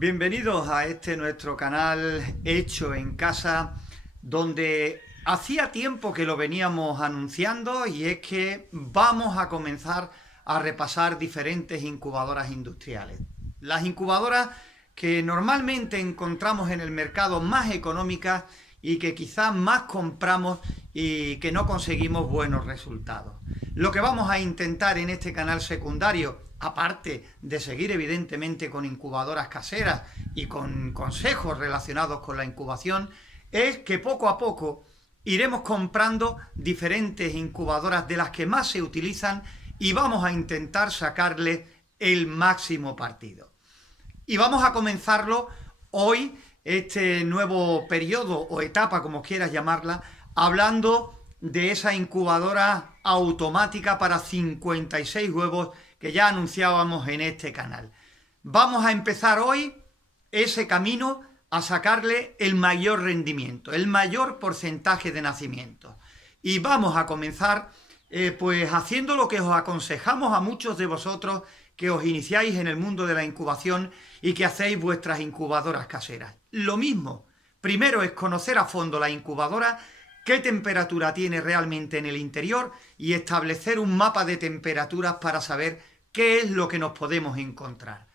Bienvenidos a este nuestro canal Hecho en Casa, donde hacía tiempo que lo veníamos anunciando, y es que vamos a comenzar a repasar diferentes incubadoras industriales. Las incubadoras que normalmente encontramos en el mercado más económicas y que quizás más compramos y que no conseguimos buenos resultados. Lo que vamos a intentar en este canal secundario, aparte de seguir evidentemente con incubadoras caseras y con consejos relacionados con la incubación, es que poco a poco iremos comprando diferentes incubadoras de las que más se utilizan y vamos a intentar sacarle el máximo partido. Y vamos a comenzarlo hoy, este nuevo periodo o etapa, como quieras llamarla, hablando de esa incubadora automática para 56 huevos que ya anunciábamos en este canal. Vamos a empezar hoy ese camino a sacarle el mayor rendimiento, el mayor porcentaje de nacimientos. Y vamos a comenzar pues haciendo lo que os aconsejamos a muchos de vosotros que os iniciáis en el mundo de la incubación y que hacéis vuestras incubadoras caseras. Lo mismo, primero es conocer a fondo la incubadora, qué temperatura tiene realmente en el interior y establecer un mapa de temperaturas para saber qué es lo que nos podemos encontrar.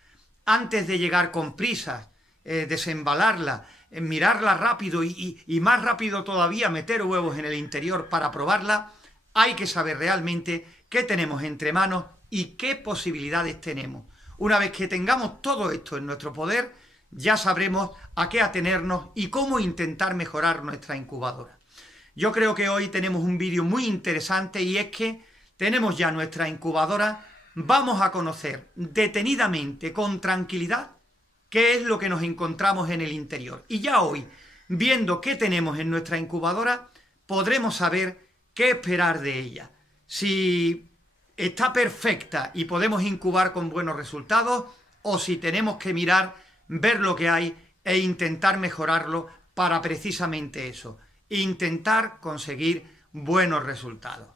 Antes de llegar con prisas, desembalarla, mirarla rápido y más rápido todavía meter huevos en el interior para probarla, hay que saber realmente qué tenemos entre manos y qué posibilidades tenemos. Una vez que tengamos todo esto en nuestro poder, ya sabremos a qué atenernos y cómo intentar mejorar nuestra incubadora. Yo creo que hoy tenemos un vídeo muy interesante, y es que tenemos ya nuestra incubadora. Vamos a conocer detenidamente, con tranquilidad, qué es lo que nos encontramos en el interior. Y ya hoy, viendo qué tenemos en nuestra incubadora, podremos saber qué esperar de ella. Si está perfecta y podemos incubar con buenos resultados, o si tenemos que mirar, ver lo que hay e intentar mejorarlo para precisamente eso, intentar conseguir buenos resultados.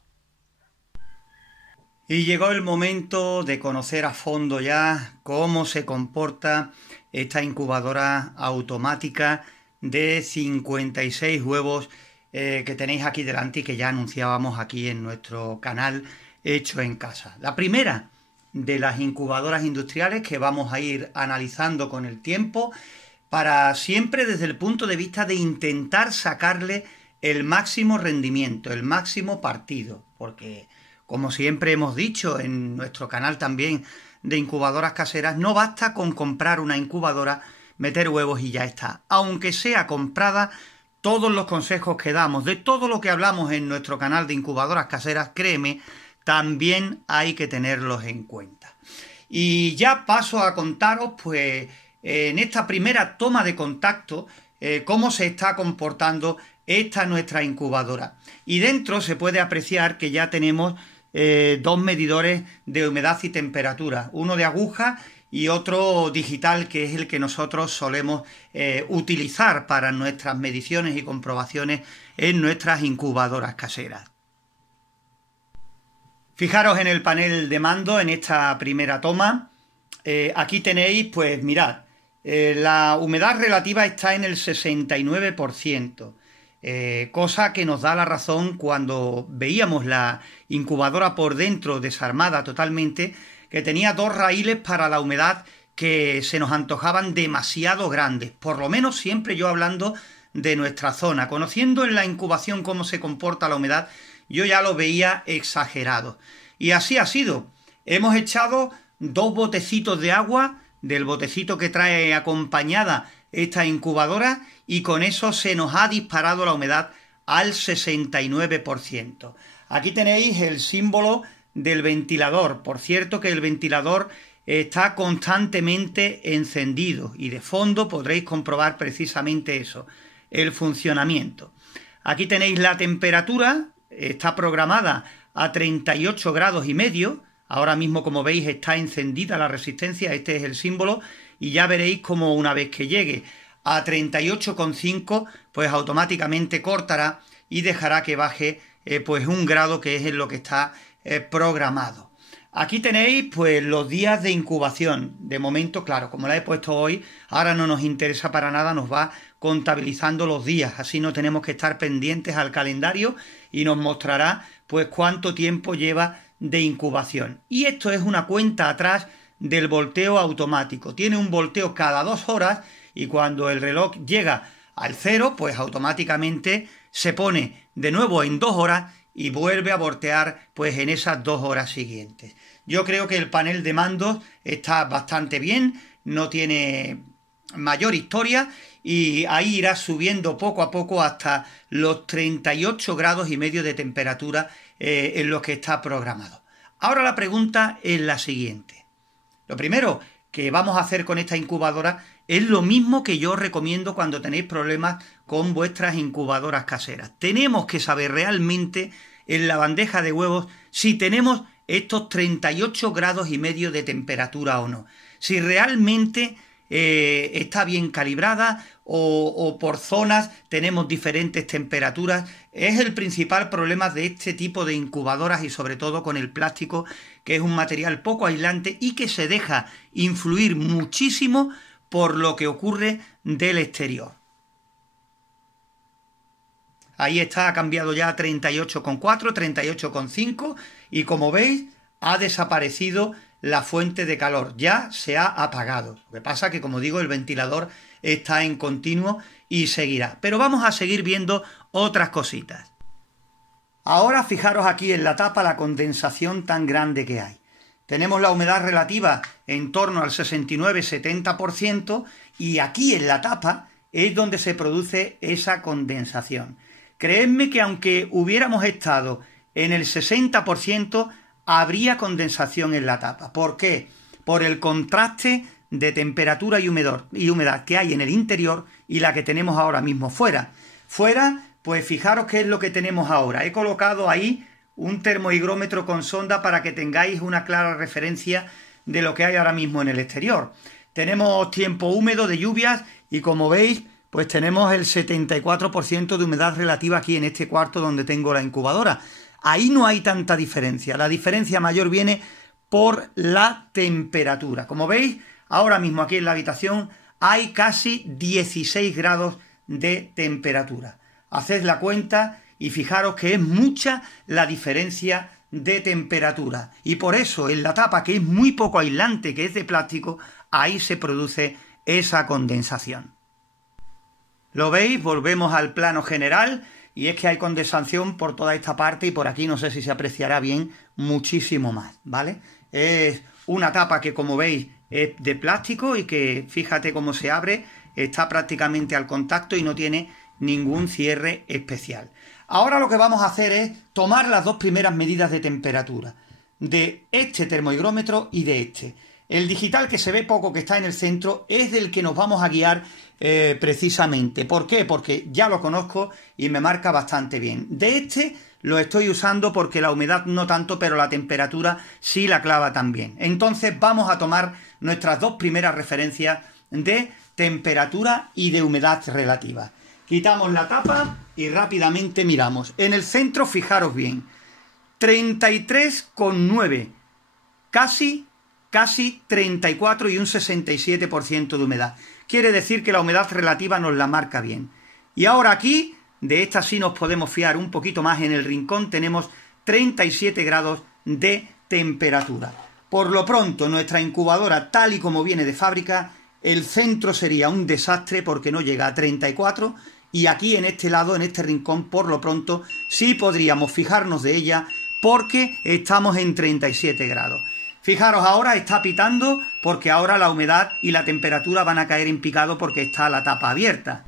Y llegó el momento de conocer a fondo ya cómo se comporta esta incubadora automática de 56 huevos que tenéis aquí delante y que ya anunciábamos aquí en nuestro canal Hecho en Casa. La primera de las incubadoras industriales que vamos a ir analizando con el tiempo, para siempre desde el punto de vista de intentar sacarle el máximo rendimiento, el máximo partido, porque como siempre hemos dicho en nuestro canal también de incubadoras caseras, no basta con comprar una incubadora, meter huevos y ya está. Aunque sea comprada, todos los consejos que damos, de todo lo que hablamos en nuestro canal de incubadoras caseras, créeme, también hay que tenerlos en cuenta. Y ya paso a contaros, pues, en esta primera toma de contacto, cómo se está comportando esta nuestra incubadora. Y dentro se puede apreciar que ya tenemos dos medidores de humedad y temperatura, uno de aguja y otro digital, que es el que nosotros solemos utilizar para nuestras mediciones y comprobaciones en nuestras incubadoras caseras. Fijaros en el panel de mando en esta primera toma. Aquí tenéis, pues mirad, la humedad relativa está en el 69%. Cosa que nos da la razón cuando veíamos la incubadora por dentro desarmada totalmente, que tenía dos raíles para la humedad que se nos antojaban demasiado grandes, por lo menos siempre yo hablando de nuestra zona. Conociendo en la incubación cómo se comporta la humedad, yo ya lo veía exagerado. Y así ha sido. Hemos echado 2 botecitos de agua del botecito que trae acompañada esta incubadora, y con eso se nos ha disparado la humedad al 69%. Aquí tenéis el símbolo del ventilador. Por cierto, que el ventilador está constantemente encendido y de fondo podréis comprobar precisamente eso, el funcionamiento. Aquí tenéis la temperatura, está programada a 38 grados y medio. Ahora mismo, como veis, está encendida la resistencia, este es el símbolo, y ya veréis como una vez que llegue a 38,5, pues automáticamente cortará y dejará que baje pues 1 grado, que es en lo que está programado. Aquí tenéis pues los días de incubación. De momento, claro, como la he puesto hoy, ahora no nos interesa para nada, nos va contabilizando los días. Así no tenemos que estar pendientes al calendario y nos mostrará pues cuánto tiempo lleva de incubación. Y esto es una cuenta atrás del volteo automático. Tiene un volteo cada 2 horas y cuando el reloj llega al 0, pues automáticamente se pone de nuevo en 2 horas y vuelve a voltear pues en esas 2 horas siguientes. Yo creo que el panel de mandos está bastante bien, no tiene mayor historia y ahí irá subiendo poco a poco hasta los 38 grados y medio de temperatura en los que está programado. Ahora la pregunta es la siguiente. Lo primero que vamos a hacer con esta incubadora es lo mismo que yo os recomiendo cuando tenéis problemas con vuestras incubadoras caseras. Tenemos que saber realmente en la bandeja de huevos si tenemos estos 38 grados y medio de temperatura o no. Si realmente está bien calibrada o por zonas tenemos diferentes temperaturas. Es el principal problema de este tipo de incubadoras y sobre todo con el plástico, que es un material poco aislante y que se deja influir muchísimo por lo que ocurre del exterior. Ahí está, ha cambiado ya a 38,4, 38,5 y como veis ha desaparecido la fuente de calor, ya se ha apagado. Lo que pasa que, como digo, el ventilador está en continuo y seguirá. Pero vamos a seguir viendo otras cositas. Ahora fijaros aquí en la tapa la condensación tan grande que hay. Tenemos la humedad relativa en torno al 69-70% y aquí en la tapa es donde se produce esa condensación. Creedme que aunque hubiéramos estado en el 60%, habría condensación en la tapa. ¿Por qué? Por el contraste de temperatura y humedad que hay en el interior y la que tenemos ahora mismo fuera. Fuera, pues fijaros qué es lo que tenemos ahora. He colocado ahí un termohigrómetro con sonda para que tengáis una clara referencia de lo que hay ahora mismo en el exterior. Tenemos tiempo húmedo de lluvias y como veis, pues tenemos el 74% de humedad relativa aquí en este cuarto donde tengo la incubadora. Ahí no hay tanta diferencia. La diferencia mayor viene por la temperatura. Como veis, ahora mismo aquí en la habitación hay casi 16 grados de temperatura. Haced la cuenta y fijaros que es mucha la diferencia de temperatura. Y por eso en la tapa, que es muy poco aislante, que es de plástico, ahí se produce esa condensación. ¿Lo veis? Volvemos al plano general. Y es que hay condensación por toda esta parte y por aquí no sé si se apreciará bien, muchísimo más, ¿vale? Es una tapa que, como veis, es de plástico y que, fíjate cómo se abre, está prácticamente al contacto y no tiene ningún cierre especial. Ahora lo que vamos a hacer es tomar las dos primeras medidas de temperatura, de este termohigrómetro y de este. El digital, que se ve poco, que está en el centro, es del que nos vamos a guiar precisamente. ¿Por qué? Porque ya lo conozco y me marca bastante bien. De este lo estoy usando porque la humedad no tanto, pero la temperatura sí la clava también. Entonces vamos a tomar nuestras dos primeras referencias de temperatura y de humedad relativa. Quitamos la tapa y rápidamente miramos. En el centro, fijaros bien, 33,9, casi 34 y un 67% de humedad. Quiere decir que la humedad relativa nos la marca bien. Y ahora aquí, de esta sí nos podemos fiar un poquito más, en el rincón tenemos 37 grados de temperatura. Por lo pronto, nuestra incubadora, tal y como viene de fábrica, el centro sería un desastre porque no llega a 34 y aquí en este lado, en este rincón, por lo pronto, sí podríamos fijarnos de ella porque estamos en 37 grados. Fijaros, ahora está pitando porque ahora la humedad y la temperatura van a caer en picado porque está la tapa abierta.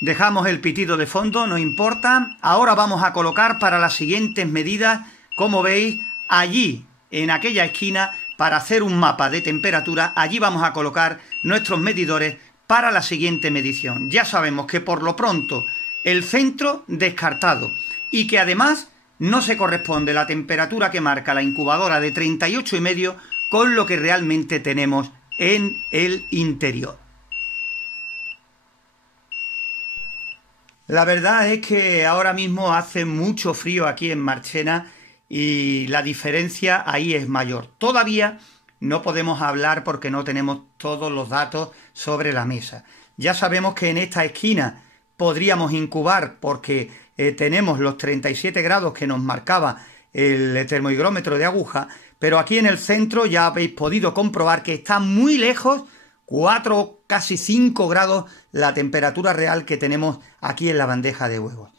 Dejamos el pitido de fondo, no importa. Ahora vamos a colocar para las siguientes medidas, como veis, allí, en aquella esquina, para hacer un mapa de temperatura, allí vamos a colocar nuestros medidores para la siguiente medición. Ya sabemos que por lo pronto el centro descartado y que además no se corresponde la temperatura que marca la incubadora de 38,5 con lo que realmente tenemos en el interior. La verdad es que ahora mismo hace mucho frío aquí en Marchena y la diferencia ahí es mayor. Todavía no podemos hablar porque no tenemos todos los datos sobre la mesa. Ya sabemos que en esta esquina podríamos incubar porque tenemos los 37 grados que nos marcaba el termohigrómetro de aguja, pero aquí en el centro ya habéis podido comprobar que está muy lejos, 4, casi 5 grados la temperatura real que tenemos aquí en la bandeja de huevos.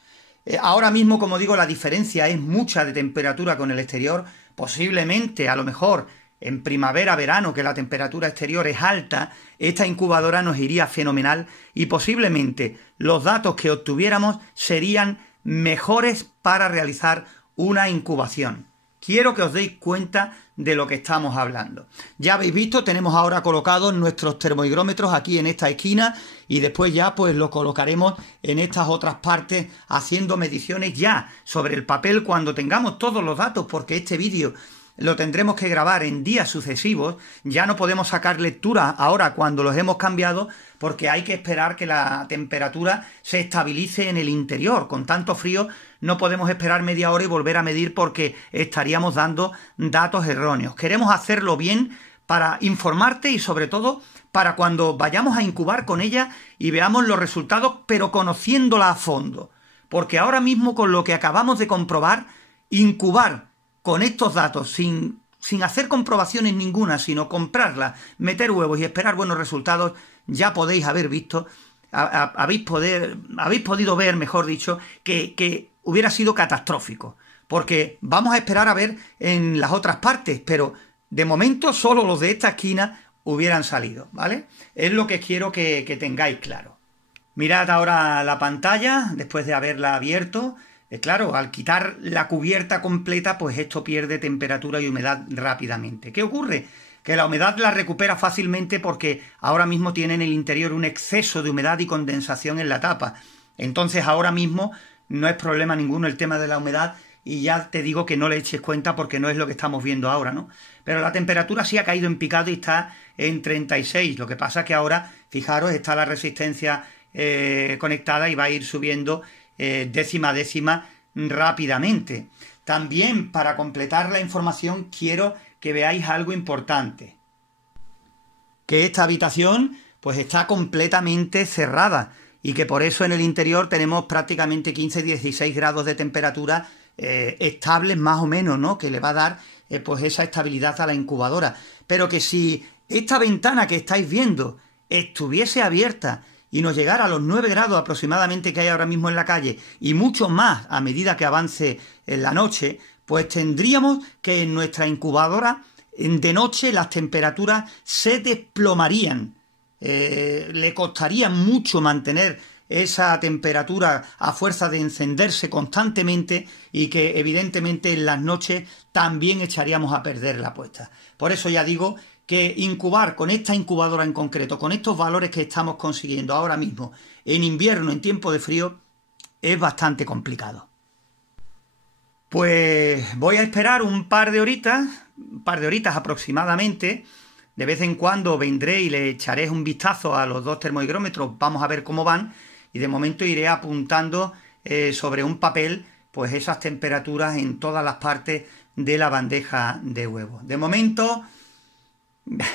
Ahora mismo, como digo, la diferencia es mucha de temperatura con el exterior. Posiblemente, a lo mejor, en primavera, verano, que la temperatura exterior es alta, esta incubadora nos iría fenomenal y posiblemente los datos que obtuviéramos serían mejores para realizar una incubación. Quiero que os deis cuenta de lo que estamos hablando. Ya habéis visto, tenemos ahora colocados nuestros termohigrómetros aquí en esta esquina y después ya pues lo colocaremos en estas otras partes haciendo mediciones ya sobre el papel cuando tengamos todos los datos, porque este vídeo lo tendremos que grabar en días sucesivos. Ya no podemos sacar lectura ahora cuando los hemos cambiado porque hay que esperar que la temperatura se estabilice en el interior. Con tanto frío no podemos esperar media hora y volver a medir porque estaríamos dando datos erróneos. Queremos hacerlo bien para informarte y sobre todo para cuando vayamos a incubar con ella y veamos los resultados, pero conociéndola a fondo. Porque ahora mismo, con lo que acabamos de comprobar, incubar con estos datos, sin hacer comprobaciones ninguna, sino comprarla, meter huevos y esperar buenos resultados, ya podéis haber visto, habéis podido ver, mejor dicho, que hubiera sido catastrófico. Porque vamos a esperar a ver en las otras partes, pero de momento solo los de esta esquina hubieran salido, ¿vale? Es lo que quiero que tengáis claro. Mirad ahora la pantalla, después de haberla abierto. Claro, al quitar la cubierta completa, pues esto pierde temperatura y humedad rápidamente. ¿Qué ocurre? Que la humedad la recupera fácilmente porque ahora mismo tiene en el interior un exceso de humedad y condensación en la tapa. Entonces ahora mismo no es problema ninguno el tema de la humedad y ya te digo que no le eches cuenta porque no es lo que estamos viendo ahora, ¿no? Pero la temperatura sí ha caído en picado y está en 36. Lo que pasa es que ahora, fijaros, está la resistencia conectada y va a ir subiendo décima a décima rápidamente. También, para completar la información, quiero que veáis algo importante. Que esta habitación pues está completamente cerrada y que por eso en el interior tenemos prácticamente 15-16 grados de temperatura estables más o menos, ¿no? Que le va a dar pues esa estabilidad a la incubadora. Pero que si esta ventana que estáis viendo estuviese abierta y nos llegara a los 9 grados aproximadamente que hay ahora mismo en la calle y mucho más a medida que avance en la noche, pues tendríamos que en nuestra incubadora de noche las temperaturas se desplomarían. Le costaría mucho mantener esa temperatura a fuerza de encenderse constantemente y que evidentemente en las noches también echaríamos a perder la puesta. Por eso ya digo que incubar con esta incubadora en concreto, con estos valores que estamos consiguiendo ahora mismo en invierno, en tiempo de frío, es bastante complicado. Pues voy a esperar un par de horitas aproximadamente. De vez en cuando vendré y le echaré un vistazo a los dos termohigrómetros, vamos a ver cómo van y de momento iré apuntando sobre un papel pues esas temperaturas en todas las partes de la bandeja de huevos. De momento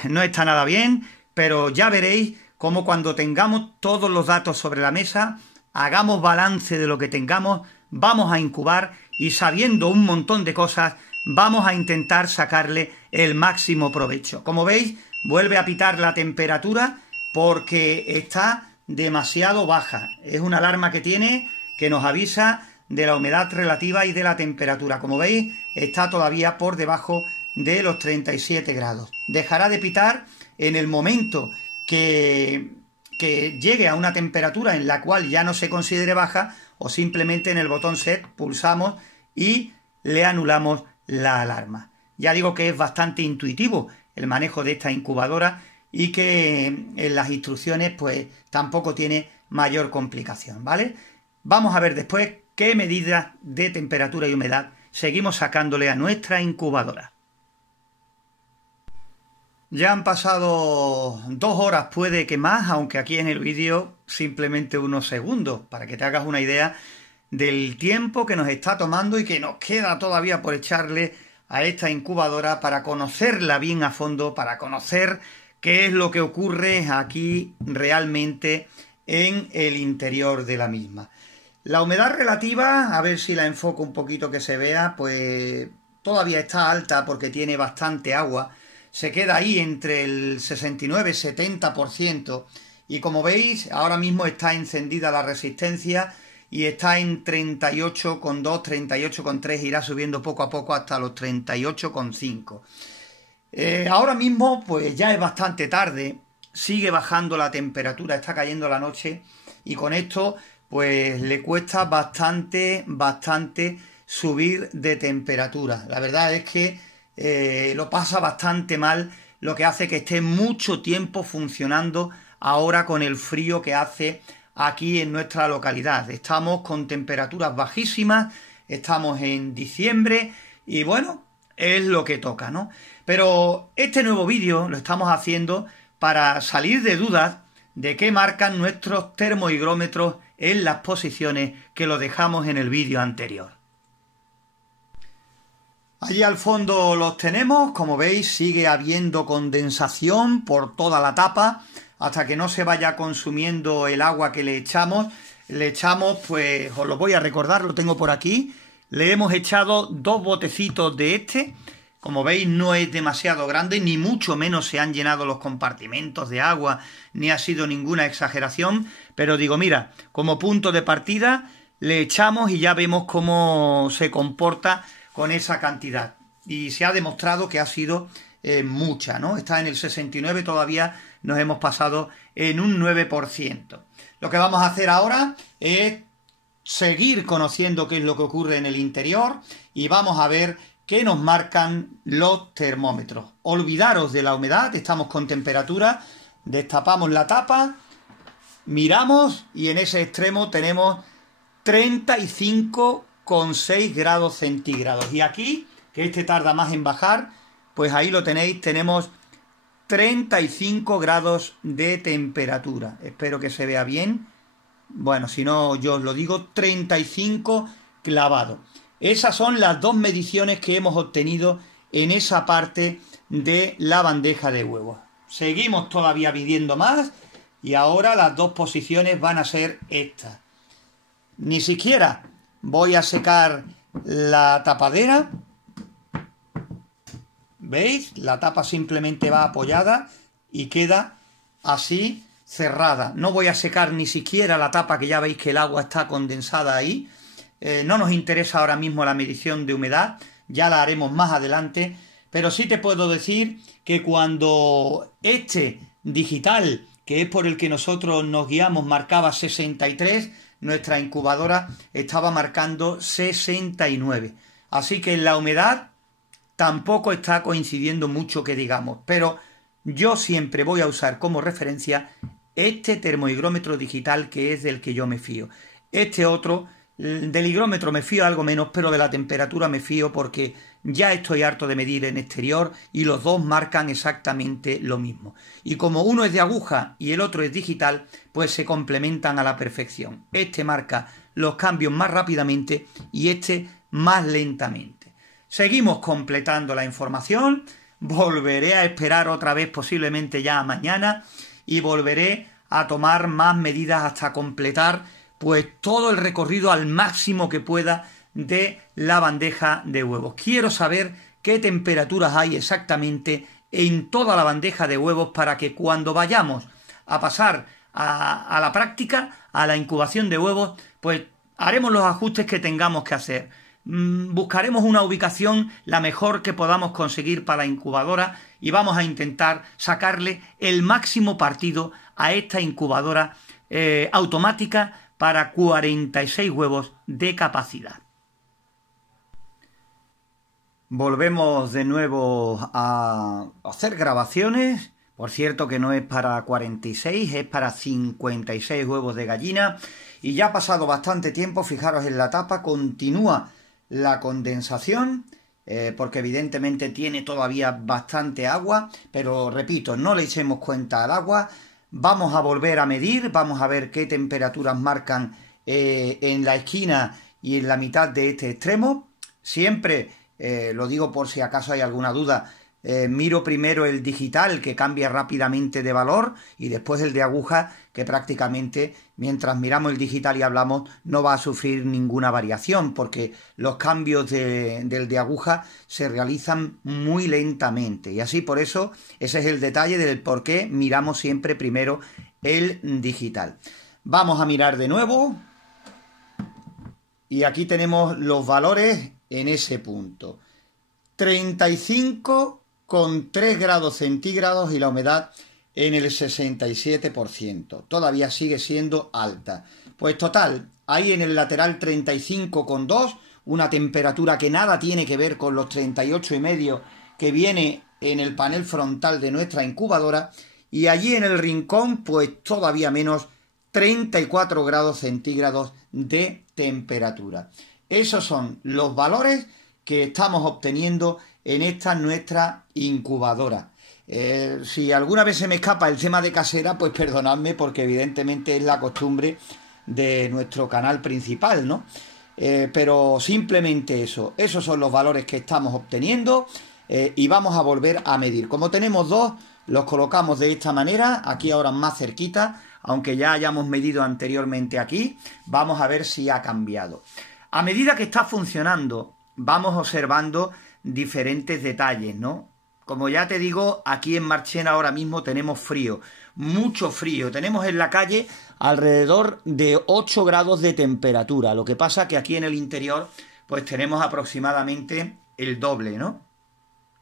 no está nada bien, pero ya veréis cómo cuando tengamos todos los datos sobre la mesa, hagamos balance de lo que tengamos, vamos a incubar y sabiendo un montón de cosas, vamos a intentar sacarle el máximo provecho. Como veis, vuelve a pitar la temperatura porque está demasiado baja. Es una alarma que tiene que nos avisa de la humedad relativa y de la temperatura. Como veis, está todavía por debajo de los 37 grados. Dejará de pitar en el momento que llegue a una temperatura en la cual ya no se considere baja o simplemente en el botón set pulsamos y le anulamos la alarma. Ya digo que es bastante intuitivo el manejo de esta incubadora y que en las instrucciones pues tampoco tiene mayor complicación, ¿vale? Vamos a ver después qué medidas de temperatura y humedad seguimos sacándole a nuestra incubadora. Ya han pasado 2 horas, puede que más, aunque aquí en el vídeo simplemente unos segundos. Para que te hagas una idea, del tiempo que nos está tomando y que nos queda todavía por echarle a esta incubadora para conocerla bien a fondo, para conocer qué es lo que ocurre aquí realmente en el interior de la misma. La humedad relativa, a ver si la enfoco un poquito que se vea, pues todavía está alta porque tiene bastante agua. Se queda ahí entre el 69-70% y como veis ahora mismo está encendida la resistencia y está en 38,2, 38,3, irá subiendo poco a poco hasta los 38,5. Ahora mismo pues ya es bastante tarde, sigue bajando la temperatura, está cayendo la noche y con esto pues le cuesta bastante subir de temperatura. La verdad es que lo pasa bastante mal, lo que hace que esté mucho tiempo funcionando ahora con el frío que hace aquí en nuestra localidad. Estamos con temperaturas bajísimas, estamos en diciembre y bueno, es lo que toca, ¿no? Pero este nuevo vídeo lo estamos haciendo para salir de dudas de qué marcan nuestros termohigrómetros en las posiciones que lo dejamos en el vídeo anterior. Allí al fondo los tenemos, como veis sigue habiendo condensación por toda la tapa hasta que no se vaya consumiendo el agua que le echamos. Le echamos, pues os lo voy a recordar, lo tengo por aquí, le hemos echado 2 botecitos de este. Como veis no es demasiado grande, ni mucho menos se han llenado los compartimentos de agua, ni ha sido ninguna exageración, pero digo, mira, como punto de partida le echamos y ya vemos cómo se comporta con esa cantidad. Y se ha demostrado que ha sido mucha, ¿no? Está en el 69, todavía nos hemos pasado en un 9%. Lo que vamos a hacer ahora es seguir conociendo qué es lo que ocurre en el interior y vamos a ver que nos marcan los termómetros. Olvidaros de la humedad, estamos con temperatura, destapamos la tapa, miramos y en ese extremo tenemos 35,6 grados centígrados. Y aquí, que este tarda más en bajar, pues ahí lo tenéis, tenemos 35 grados de temperatura. Espero que se vea bien. Bueno, si no, yo os lo digo, 35 clavado. Esas son las 2 mediciones que hemos obtenido en esa parte de la bandeja de huevos. Seguimos todavía midiendo más y ahora las 2 posiciones van a ser estas. Ni siquiera voy a secar la tapadera. ¿Veis? La tapa simplemente va apoyada y queda así cerrada. No voy a secar ni siquiera la tapa, que ya veis que el agua está condensada ahí. No nos interesa ahora mismo la medición de humedad, ya la haremos más adelante, pero sí te puedo decir que cuando este digital, que es por el que nosotros nos guiamos, marcaba 63, nuestra incubadora estaba marcando 69. Así que en la humedad tampoco está coincidiendo mucho que digamos, pero yo siempre voy a usar como referencia este termohigrómetro digital, que es del que yo me fío. Este otro, del higrómetro me fío algo menos, pero de la temperatura me fío porque ya estoy harto de medir en exterior y los dos marcan exactamente lo mismo. Y como uno es de aguja y el otro es digital, pues se complementan a la perfección. Este marca los cambios más rápidamente y este más lentamente. Seguimos completando la información, volveré a esperar otra vez posiblemente ya mañana y volveré a tomar más medidas hasta completar pues todo el recorrido al máximo que pueda de la bandeja de huevos. Quiero saber qué temperaturas hay exactamente en toda la bandeja de huevos para que cuando vayamos a pasar a la práctica, a la incubación de huevos, pues haremos los ajustes que tengamos que hacer. Buscaremos una ubicación la mejor que podamos conseguir para la incubadora y vamos a intentar sacarle el máximo partido a esta incubadora automática para 46 huevos de capacidad. Volvemos de nuevo a hacer grabaciones. Por cierto que no es para 46, es para 56 huevos de gallina. Y ya ha pasado bastante tiempo, fijaros en la tapa, continúa la condensación, porque evidentemente tiene todavía bastante agua, pero repito, no le echemos cuenta al agua. Vamos a volver a medir, vamos a ver qué temperaturas marcan en la esquina y en la mitad de este extremo. Siempre, lo digo por si acaso hay alguna duda, miro primero el digital, que cambia rápidamente de valor, y después el de aguja, que prácticamente mientras miramos el digital y hablamos no va a sufrir ninguna variación, porque los cambios del de aguja se realizan muy lentamente, y así por eso ese es el detalle del por qué miramos siempre primero el digital. Vamos a mirar de nuevo y aquí tenemos los valores en ese punto. 35,3 grados centígrados y la humedad en el 67%. Todavía sigue siendo alta. Pues total, ahí en el lateral 35,2, una temperatura que nada tiene que ver con los 38,5 que viene en el panel frontal de nuestra incubadora. Y allí en el rincón, pues todavía menos, 34 grados centígrados de temperatura. Esos son los valores que estamos obteniendo en esta nuestra incubadora. Si alguna vez se me escapa el tema de casera, pues perdonadme, porque evidentemente es la costumbre de nuestro canal principal, ¿no? Pero simplemente eso, esos son los valores que estamos obteniendo, y vamos a volver a medir. Como tenemos dos, los colocamos de esta manera, aquí ahora más cerquita, aunque ya hayamos medido anteriormente aquí. Vamos a ver si ha cambiado. A medida que está funcionando, vamos observando diferentes detalles, ¿no? Como ya te digo, aquí en Marchena ahora mismo tenemos frío, mucho frío. Tenemos en la calle alrededor de 8 grados de temperatura. Lo que pasa que aquí en el interior pues tenemos aproximadamente el doble, ¿no?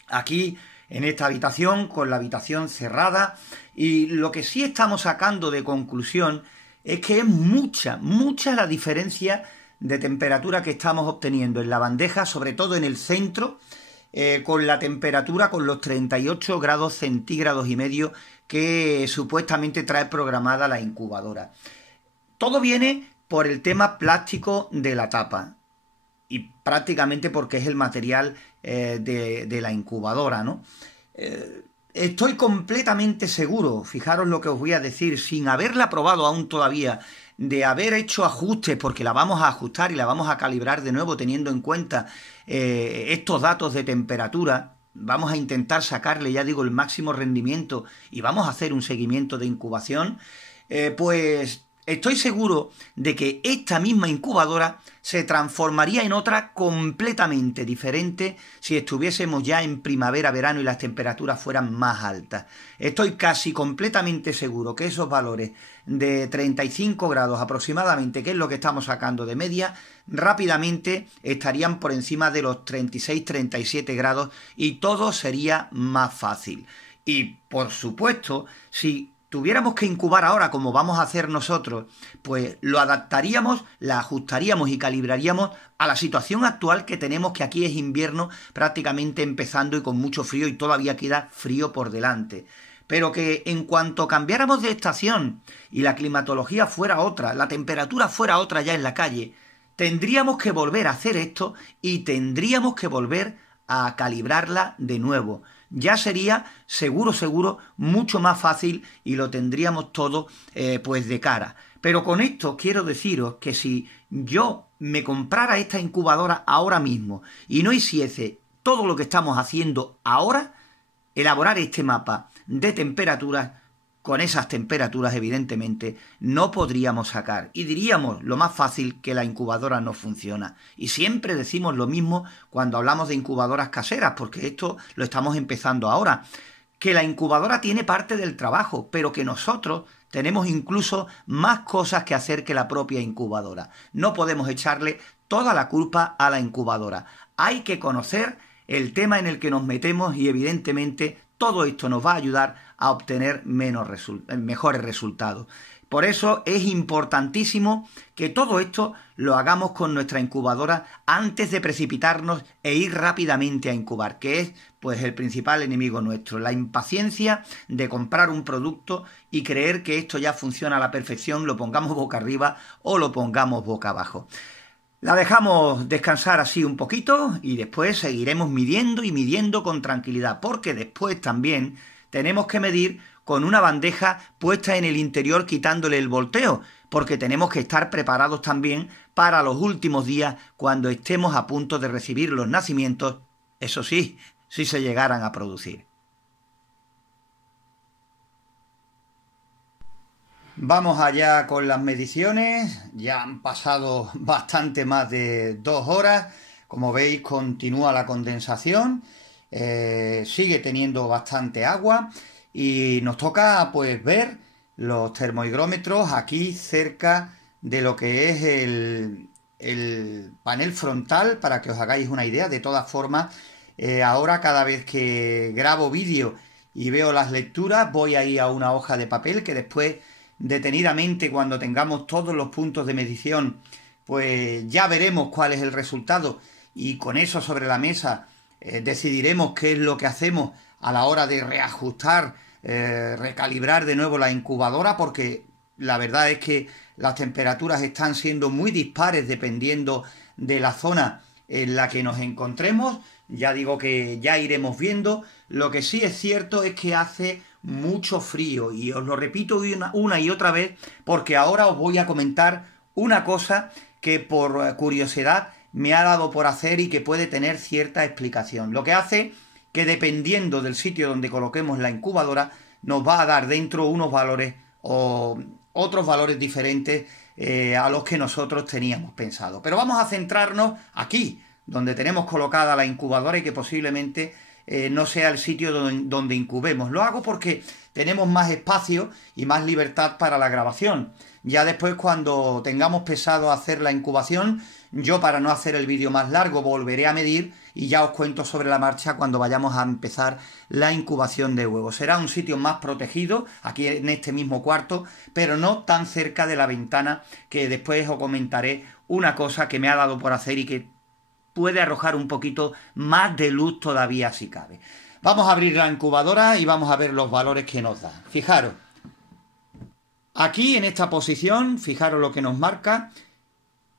Aquí en esta habitación, con la habitación cerrada, y lo que sí estamos sacando de conclusión es que es mucha la diferencia de temperatura que estamos obteniendo en la bandeja, sobre todo en el centro, con la temperatura, con los 38 grados centígrados y medio que supuestamente trae programada la incubadora. Todo viene por el tema plástico de la tapa y prácticamente porque es el material de la incubadora, ¿no? Estoy completamente seguro, fijaros lo que os voy a decir, sin haberla probado aún todavía, de haber hecho ajustes, porque la vamos a ajustar y la vamos a calibrar de nuevo teniendo en cuenta estos datos de temperatura. Vamos a intentar sacarle, ya digo, el máximo rendimiento y vamos a hacer un seguimiento de incubación. Pues estoy seguro de que esta misma incubadora se transformaría en otra completamente diferente si estuviésemos ya en primavera, verano y las temperaturas fueran más altas. Estoy casi completamente seguro que esos valores de 35 grados aproximadamente, que es lo que estamos sacando de media, rápidamente estarían por encima de los 36-37 grados y todo sería más fácil. Y por supuesto, si tuviéramos que incubar ahora como vamos a hacer nosotros, pues lo adaptaríamos, la ajustaríamos y calibraríamos a la situación actual que tenemos, que aquí es invierno prácticamente empezando y con mucho frío y todavía queda frío por delante. Pero que en cuanto cambiáramos de estación y la climatología fuera otra, la temperatura fuera otra ya en la calle, tendríamos que volver a hacer esto y tendríamos que volver a calibrarla de nuevo. Ya sería seguro mucho más fácil y lo tendríamos todo pues de cara. Pero con esto quiero deciros que si yo me comprara esta incubadora ahora mismo y no hiciese todo lo que estamos haciendo ahora, elaborar este mapa de temperaturas, con esas temperaturas evidentemente no podríamos sacar y diríamos lo más fácil que la incubadora no funciona. Y siempre decimos lo mismo cuando hablamos de incubadoras caseras, porque esto lo estamos empezando ahora, que la incubadora tiene parte del trabajo, pero que nosotros tenemos incluso más cosas que hacer que la propia incubadora. No podemos echarle toda la culpa a la incubadora. Hay que conocer el tema en el que nos metemos y evidentemente todo esto nos va a ayudar a obtener mejores resultados. Por eso es importantísimo que todo esto lo hagamos con nuestra incubadora antes de precipitarnos e ir rápidamente a incubar, que es pues el principal enemigo nuestro, la impaciencia de comprar un producto y creer que esto ya funciona a la perfección, lo pongamos boca arriba o lo pongamos boca abajo. La dejamos descansar así un poquito y después seguiremos midiendo y midiendo con tranquilidad, porque después también tenemos que medir con una bandeja puesta en el interior quitándole el volteo, porque tenemos que estar preparados también para los últimos días cuando estemos a punto de recibir los nacimientos, eso sí, si se llegaran a producir. Vamos allá con las mediciones, ya han pasado bastante más de 2 horas, como veis continúa la condensación, sigue teniendo bastante agua y nos toca pues ver los termohigrómetros aquí cerca de lo que es el panel frontal para que os hagáis una idea. De todas formas, ahora cada vez que grabo vídeo y veo las lecturas voy a ir a una hoja de papel que después detenidamente cuando tengamos todos los puntos de medición pues ya veremos cuál es el resultado y con eso sobre la mesa decidiremos qué es lo que hacemos a la hora de reajustar, recalibrar de nuevo la incubadora, porque la verdad es que las temperaturas están siendo muy dispares dependiendo de la zona en la que nos encontremos. Ya digo que ya iremos viendo. Lo que sí es cierto es que hace mucho frío y os lo repito una y otra vez porque ahora os voy a comentar una cosa que por curiosidad me ha dado por hacer y que puede tener cierta explicación. Lo que hace que dependiendo del sitio donde coloquemos la incubadora nos va a dar dentro unos valores o otros valores diferentes a los que nosotros teníamos pensado. Pero vamos a centrarnos aquí, donde tenemos colocada la incubadora y que posiblemente no sea el sitio donde incubemos. Lo hago porque tenemos más espacio y más libertad para la grabación. Ya después cuando tengamos pensado hacer la incubación, yo para no hacer el vídeo más largo volveré a medir y ya os cuento sobre la marcha cuando vayamos a empezar la incubación de huevos. Será un sitio más protegido, aquí en este mismo cuarto, pero no tan cerca de la ventana, que después os comentaré una cosa que me ha dado por hacer y que puede arrojar un poquito más de luz todavía si cabe. Vamos a abrir la incubadora y vamos a ver los valores que nos da. Fijaros, aquí en esta posición, fijaros lo que nos marca,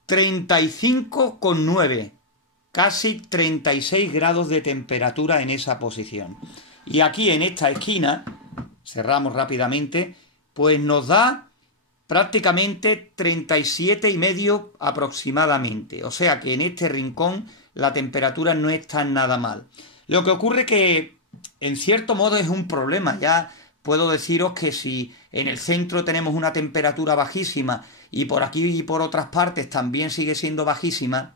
35,9, casi 36 grados de temperatura en esa posición. Y aquí en esta esquina, cerramos rápidamente, pues nos da prácticamente 37,5 aproximadamente. O sea que en este rincón la temperatura no está nada mal. Lo que ocurre que en cierto modo es un problema. Ya puedo deciros que si en el centro tenemos una temperatura bajísima y por aquí y por otras partes también sigue siendo bajísima,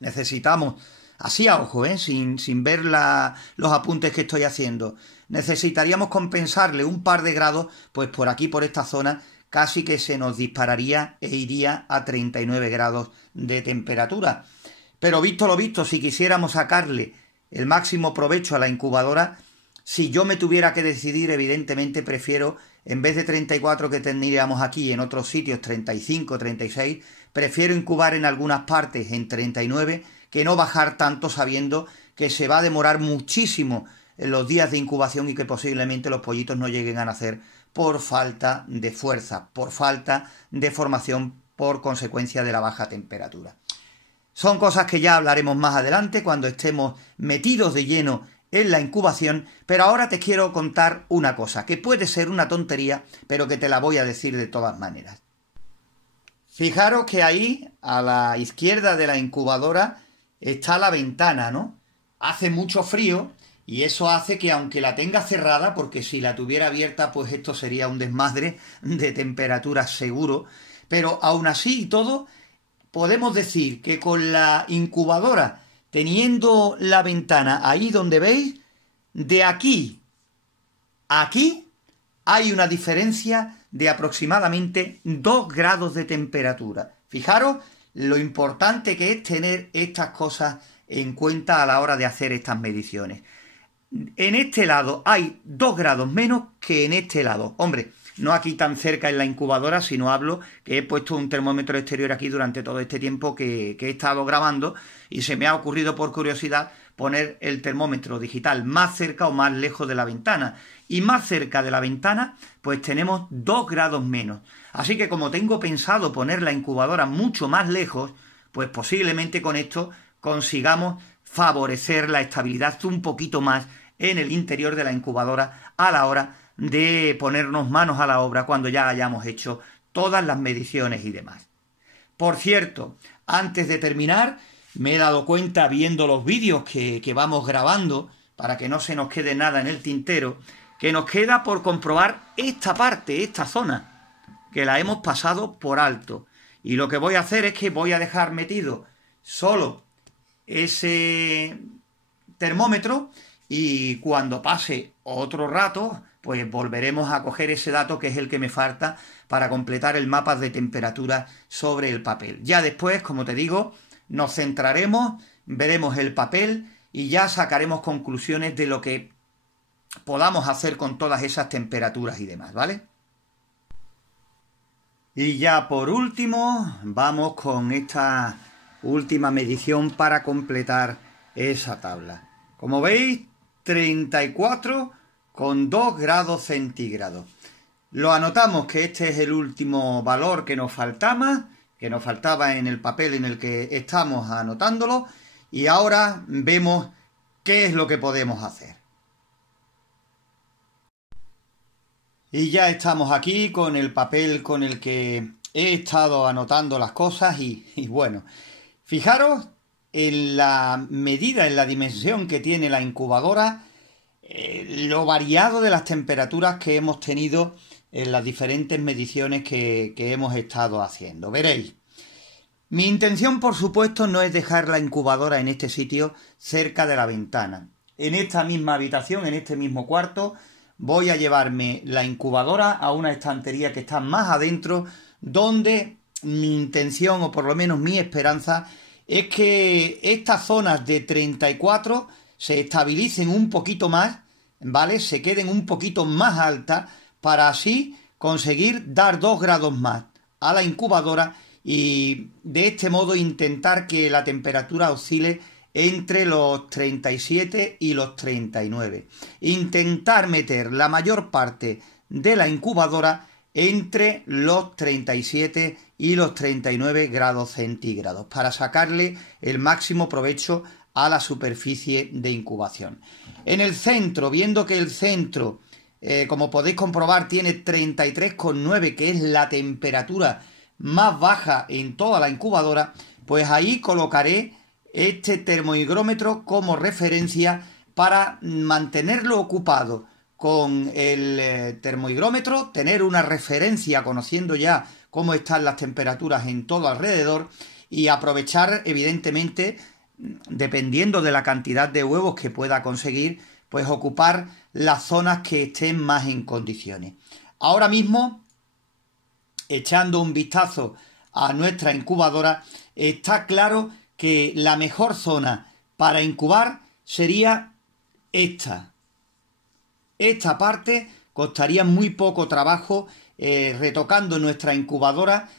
necesitamos, así a ojo, sin ver los apuntes que estoy haciendo, necesitaríamos compensarle un par de grados, pues por aquí, por esta zona, casi que se nos dispararía e iría a 39 grados de temperatura. Pero visto lo visto, si quisiéramos sacarle el máximo provecho a la incubadora, si yo me tuviera que decidir, evidentemente prefiero, en vez de 34 que tendríamos aquí, en otros sitios 35, 36, prefiero incubar en algunas partes en 39 que no bajar tanto sabiendo que se va a demorar muchísimo en los días de incubación y que posiblemente los pollitos no lleguen a nacer por falta de fuerza, por falta de formación por consecuencia de la baja temperatura. Son cosas que ya hablaremos más adelante cuando estemos metidos de lleno en la incubación, pero ahora te quiero contar una cosa, que puede ser una tontería, pero que te la voy a decir de todas maneras. Fijaros que ahí, a la izquierda de la incubadora, está la ventana, ¿no? Hace mucho frío y eso hace que aunque la tenga cerrada, porque si la tuviera abierta, pues esto sería un desmadre de temperatura seguro, pero aún así y todo, podemos decir que con la incubadora teniendo la ventana ahí donde veis, de aquí a aquí hay una diferencia de aproximadamente 2 grados de temperatura. Fijaros lo importante que es tener estas cosas en cuenta a la hora de hacer estas mediciones. En este lado hay 2 grados menos que en este lado. Hombre, no aquí tan cerca en la incubadora, sino hablo que he puesto un termómetro exterior aquí durante todo este tiempo que he estado grabando y se me ha ocurrido por curiosidad poner el termómetro digital más cerca o más lejos de la ventana. Y más cerca de la ventana, pues tenemos 2 grados menos. Así que como tengo pensado poner la incubadora mucho más lejos, pues posiblemente con esto consigamos favorecer la estabilidad un poquito más en el interior de la incubadora a la hora de ponernos manos a la obra cuando ya hayamos hecho todas las mediciones y demás. Por cierto, antes de terminar, me he dado cuenta viendo los vídeos que vamos grabando, para que no se nos quede nada en el tintero, que nos queda por comprobar esta parte, esta zona, que la hemos pasado por alto. Y lo que voy a hacer es que voy a dejar metido solo ese termómetro y cuando pase otro rato, pues volveremos a coger ese dato que es el que me falta para completar el mapa de temperatura sobre el papel. Ya después, como te digo, nos centraremos, veremos el papel y ya sacaremos conclusiones de lo que podamos hacer con todas esas temperaturas y demás, ¿vale? Y ya por último, vamos con esta última medición para completar esa tabla. Como veis, 34,2 grados centígrados. Lo anotamos que este es el último valor que nos faltaba en el papel en el que estamos anotándolo, y ahora vemos qué es lo que podemos hacer. Y ya estamos aquí con el papel con el que he estado anotando las cosas y bueno, fijaros en la medida, en la dimensión que tiene la incubadora, lo variado de las temperaturas que hemos tenido en las diferentes mediciones que hemos estado haciendo. Veréis, mi intención, por supuesto, no es dejar la incubadora en este sitio cerca de la ventana. En esta misma habitación, en este mismo cuarto, voy a llevarme la incubadora a una estantería que está más adentro, donde mi intención, o por lo menos mi esperanza, es que estas zonas de 34 se estabilicen un poquito más, ¿vale? Se queden un poquito más altas para así conseguir dar 2 grados más a la incubadora y de este modo intentar que la temperatura oscile entre los 37 y los 39. Intentar meter la mayor parte de la incubadora entre los 37 y los 39 grados centígrados para sacarle el máximo provecho a la superficie de incubación. En el centro, viendo que el centro, como podéis comprobar, tiene 33,9, que es la temperatura más baja en toda la incubadora, pues ahí colocaré este termohigrómetro como referencia para mantenerlo ocupado con el termohigrómetro, tener una referencia conociendo ya cómo están las temperaturas en todo alrededor y aprovechar, evidentemente, dependiendo de la cantidad de huevos que pueda conseguir, pues ocupar las zonas que estén más en condiciones. Ahora mismo, echando un vistazo a nuestra incubadora, está claro que la mejor zona para incubar sería esta. Esta parte costaría muy poco trabajo retocando nuestra incubadora,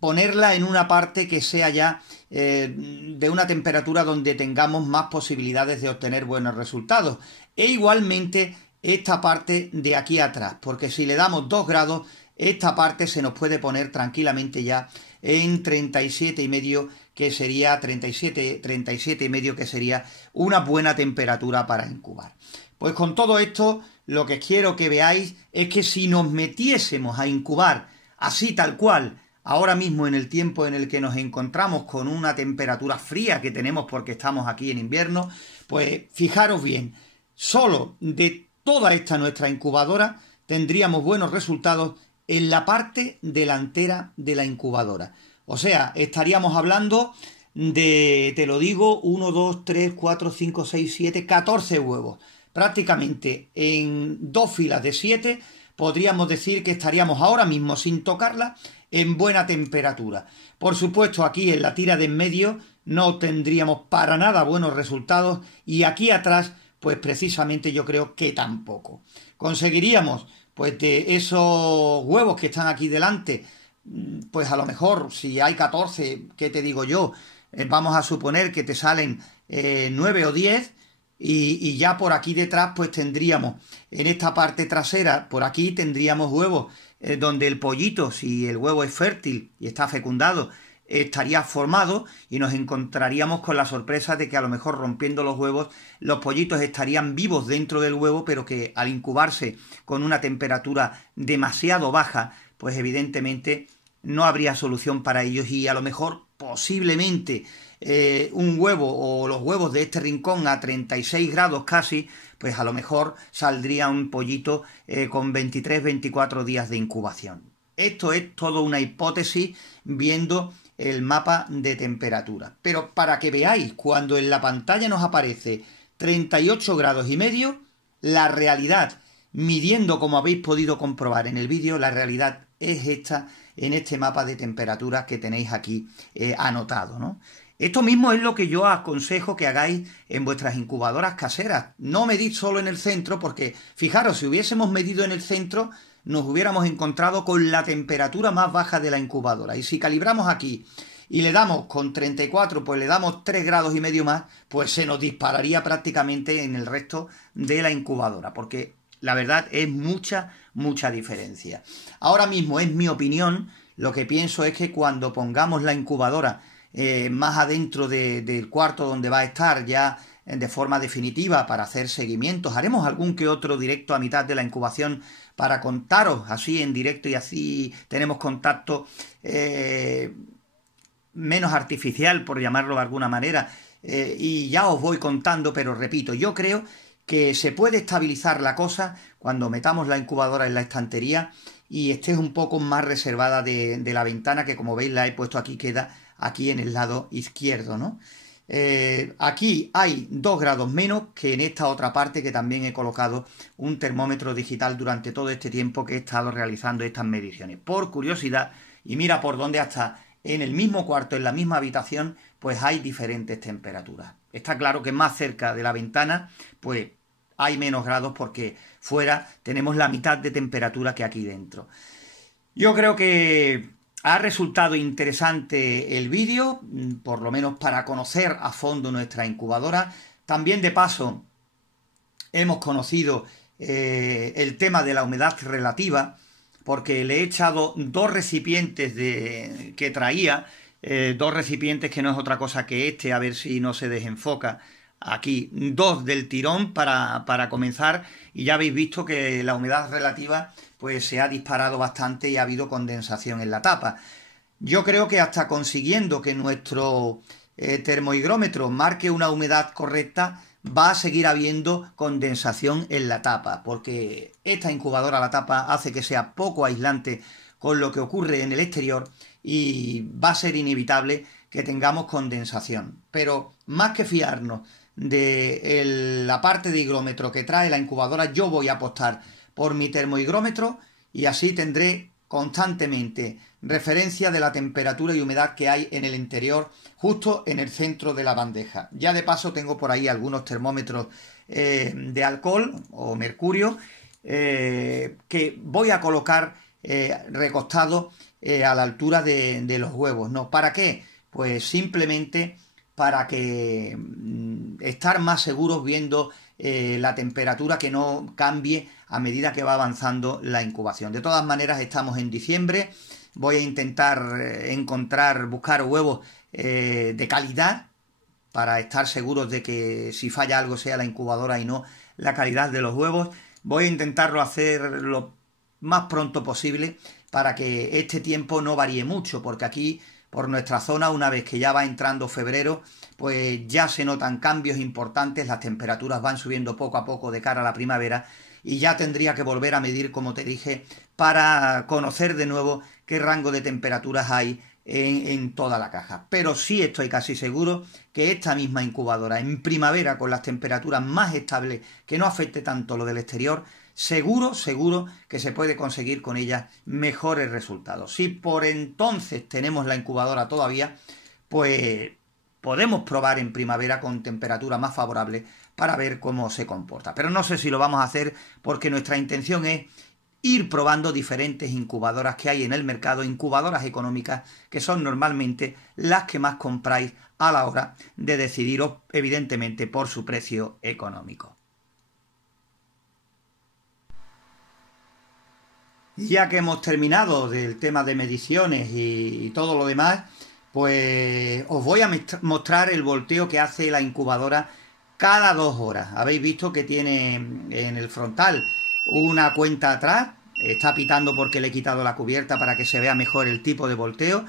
ponerla en una parte que sea ya de una temperatura donde tengamos más posibilidades de obtener buenos resultados. E igualmente esta parte de aquí atrás, porque si le damos 2 grados, esta parte se nos puede poner tranquilamente ya en 37,5, que sería 37,5, que sería una buena temperatura para incubar. Pues con todo esto, lo que quiero que veáis es que si nos metiésemos a incubar así tal cual, ahora mismo en el tiempo en el que nos encontramos con una temperatura fría que tenemos porque estamos aquí en invierno, pues fijaros bien, solo de toda esta nuestra incubadora tendríamos buenos resultados en la parte delantera de la incubadora. O sea, estaríamos hablando de, te lo digo, 1, 2, 3, 4, 5, 6, 7, 14 huevos. Prácticamente en 2 filas de 7 podríamos decir que estaríamos ahora mismo sin tocarla en buena temperatura. Por supuesto, aquí en la tira de en medio no tendríamos para nada buenos resultados y aquí atrás, pues precisamente yo creo que tampoco. Conseguiríamos, pues de esos huevos que están aquí delante, pues a lo mejor si hay 14, ¿qué te digo yo? Vamos a suponer que te salen 9 o 10 y ya por aquí detrás pues tendríamos en esta parte trasera, por aquí tendríamos huevos donde el pollito, si el huevo es fértil y está fecundado, estaría formado y nos encontraríamos con la sorpresa de que a lo mejor rompiendo los huevos los pollitos estarían vivos dentro del huevo, pero que al incubarse con una temperatura demasiado baja, pues evidentemente no habría solución para ellos y a lo mejor posiblemente un huevo o los huevos de este rincón a 36 grados casi, pues a lo mejor saldría un pollito con 23-24 días de incubación. Esto es todo una hipótesis viendo el mapa de temperatura. Pero para que veáis, cuando en la pantalla nos aparece 38 grados y medio, la realidad, midiendo como habéis podido comprobar en el vídeo, la realidad es esta en este mapa de temperatura que tenéis aquí anotado, ¿no? Esto mismo es lo que yo aconsejo que hagáis en vuestras incubadoras caseras. No medid solo en el centro, porque fijaros, si hubiésemos medido en el centro, nos hubiéramos encontrado con la temperatura más baja de la incubadora. Y si calibramos aquí y le damos con 34, pues le damos 3 grados y medio más, pues se nos dispararía prácticamente en el resto de la incubadora, porque la verdad es mucha diferencia. Ahora mismo es mi opinión, lo que pienso es que cuando pongamos la incubadora más adentro del cuarto donde va a estar ya de forma definitiva para hacer seguimientos, haremos algún que otro directo a mitad de la incubación para contaros así en directo y así tenemos contacto menos artificial, por llamarlo de alguna manera, y ya os voy contando, pero repito, yo creo que se puede estabilizar la cosa cuando metamos la incubadora en la estantería y esté un poco más reservada de la ventana, que como veis la he puesto aquí, queda aquí en el lado izquierdo, ¿no? Aquí hay 2 grados menos que en esta otra parte, que también he colocado un termómetro digital durante todo este tiempo que he estado realizando estas mediciones. Por curiosidad, y mira por dónde hasta en el mismo cuarto, en la misma habitación, pues hay diferentes temperaturas. Está claro que más cerca de la ventana, pues hay menos grados porque fuera tenemos la mitad de temperatura que aquí dentro. Yo creo que ha resultado interesante el vídeo, por lo menos para conocer a fondo nuestra incubadora. También de paso hemos conocido el tema de la humedad relativa, porque le he echado 2 recipientes que traía, 2 recipientes que no es otra cosa que este, a ver si no se desenfoca. Aquí 2 del tirón para comenzar, y ya habéis visto que la humedad relativa pues se ha disparado bastante y ha habido condensación en la tapa. Yo creo que hasta consiguiendo que nuestro termohigrómetro marque una humedad correcta, va a seguir habiendo condensación en la tapa, porque esta incubadora, la tapa, hace que sea poco aislante con lo que ocurre en el exterior y va a ser inevitable que tengamos condensación. Pero más que fiarnos de la parte de higrómetro que trae la incubadora, yo voy a apostar por mi termohigrómetro y así tendré constantemente referencia de la temperatura y humedad que hay en el interior, justo en el centro de la bandeja. Ya de paso tengo por ahí algunos termómetros de alcohol o mercurio que voy a colocar recostados a la altura de los huevos, ¿no? ¿Para qué? Pues simplemente para que estar más seguros viendo la temperatura, que no cambie a medida que va avanzando la incubación. De todas maneras, estamos en diciembre, voy a intentar buscar huevos de calidad para estar seguros de que si falla algo sea la incubadora y no la calidad de los huevos. Voy a intentarlo hacer lo más pronto posible para que este tiempo no varíe mucho, porque aquí por nuestra zona, una vez que ya va entrando febrero, pues ya se notan cambios importantes, las temperaturas van subiendo poco a poco de cara a la primavera y ya tendría que volver a medir, como te dije, para conocer de nuevo qué rango de temperaturas hay en toda la caja. Pero sí estoy casi seguro que esta misma incubadora en primavera, con las temperaturas más estables, que no afecte tanto lo del exterior, seguro que se puede conseguir con ella mejores resultados. Si por entonces tenemos la incubadora todavía, pues podemos probar en primavera con temperatura más favorable para ver cómo se comporta. Pero no sé si lo vamos a hacer, porque nuestra intención es ir probando diferentes incubadoras que hay en el mercado, incubadoras económicas, que son normalmente las que más compráis a la hora de decidiros, evidentemente, por su precio económico. Ya que hemos terminado del tema de mediciones y todo lo demás, Pues os voy a mostrar el volteo que hace la incubadora cada 2 horas. Habéis visto que tiene en el frontal una cuenta atrás. Está pitando porque le he quitado la cubierta para que se vea mejor el tipo de volteo.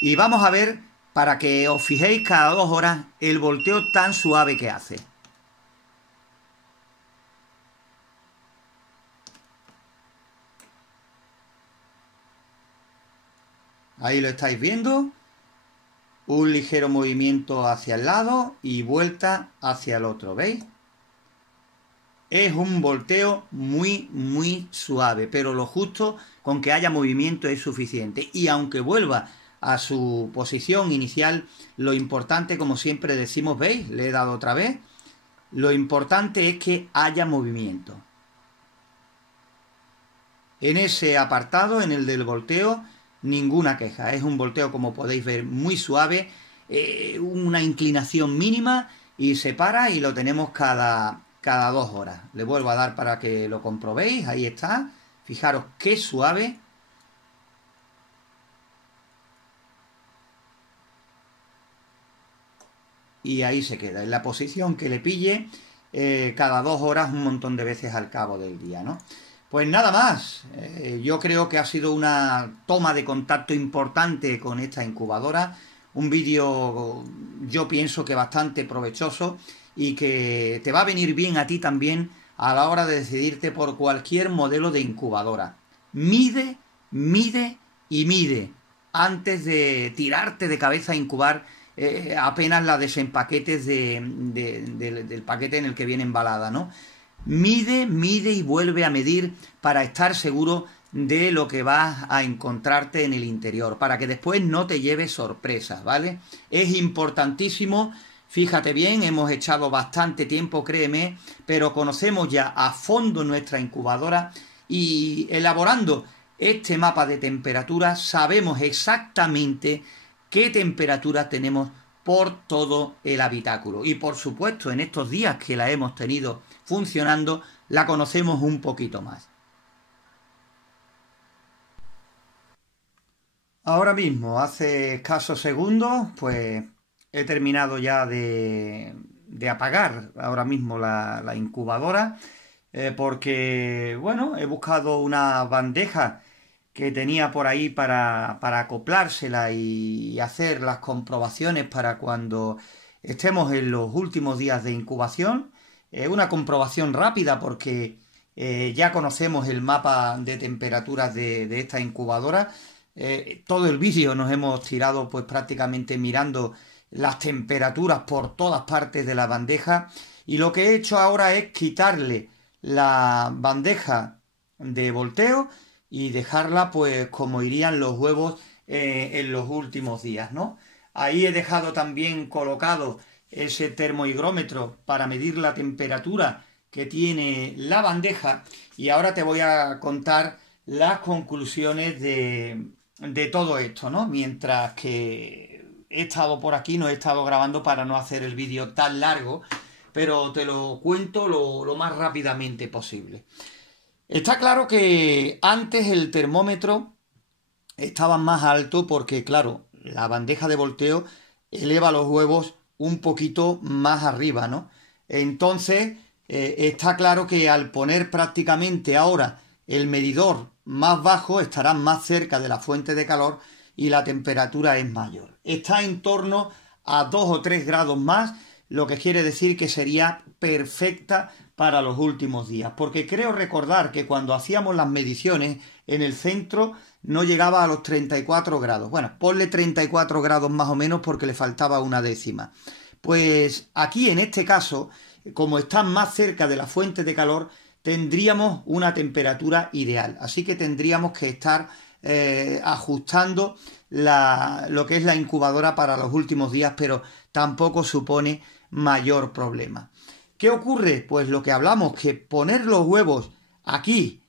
Y vamos a ver, para que os fijéis cada 2 horas, el volteo tan suave que hace. Ahí lo estáis viendo. Un ligero movimiento hacia el lado y vuelta hacia el otro, ¿veis? Es un volteo muy suave, pero lo justo con que haya movimiento es suficiente. Y aunque vuelva a su posición inicial, lo importante, como siempre decimos, ¿veis? Le he dado otra vez. Lo importante es que haya movimiento. En ese apartado, en el del volteo, ninguna queja. Es un volteo, como podéis ver, muy suave, una inclinación mínima y se para y lo tenemos cada 2 horas. Le vuelvo a dar para que lo comprobéis. Ahí está. Fijaros qué suave. Y ahí se queda, en la posición que le pille, cada 2 horas, un montón de veces al cabo del día, ¿no? Pues nada más, yo creo que ha sido una toma de contacto importante con esta incubadora, un vídeo yo pienso que bastante provechoso y que te va a venir bien a ti también a la hora de decidirte por cualquier modelo de incubadora. Mide y mide antes de tirarte de cabeza a incubar apenas la desempaquetes del paquete en el que viene embalada, ¿no? Mide y vuelve a medir para estar seguro de lo que vas a encontrarte en el interior, para que después no te lleves sorpresas, ¿vale? Es importantísimo, fíjate bien, hemos echado bastante tiempo, créeme, pero conocemos ya a fondo nuestra incubadora y elaborando este mapa de temperaturas sabemos exactamente qué temperatura tenemos por todo el habitáculo. Y por supuesto, en estos días que la hemos tenido funcionando, la conocemos un poquito más. Ahora mismo, hace escasos segundos, pues he terminado ya de apagar ahora mismo la incubadora, porque, bueno, he buscado una bandeja que tenía por ahí para acoplársela y hacer las comprobaciones para cuando estemos en los últimos días de incubación. Una comprobación rápida porque ya conocemos el mapa de temperaturas de esta incubadora. Todo el vídeo nos hemos tirado pues prácticamente mirando las temperaturas por todas partes de la bandeja y lo que he hecho ahora es quitarle la bandeja de volteo y dejarla pues como irían los huevos en los últimos días, ¿no? Ahí he dejado también colocado ese termohigrómetro para medir la temperatura que tiene la bandeja y ahora te voy a contar las conclusiones de todo esto, ¿no? Mientras que he estado por aquí, no he estado grabando para no hacer el vídeo tan largo, pero te lo cuento lo más rápidamente posible. Está claro que antes el termómetro estaba más alto porque, claro, la bandeja de volteo eleva los huevos un poquito más arriba, ¿no? Entonces, está claro que al poner prácticamente ahora el medidor más bajo, estará más cerca de la fuente de calor y la temperatura es mayor. Está en torno a 2 o 3 grados más, lo que quiere decir que sería perfecta para los últimos días, porque creo recordar que cuando hacíamos las mediciones en el centro no llegaba a los 34 grados. Bueno, ponle 34 grados más o menos porque le faltaba una décima. Pues aquí en este caso, como está más cerca de la fuente de calor, tendríamos una temperatura ideal. Así que tendríamos que estar ajustando lo que es la incubadora para los últimos días, pero tampoco supone mayor problema. ¿Qué ocurre? Pues lo que hablamos, que poner los huevos aquí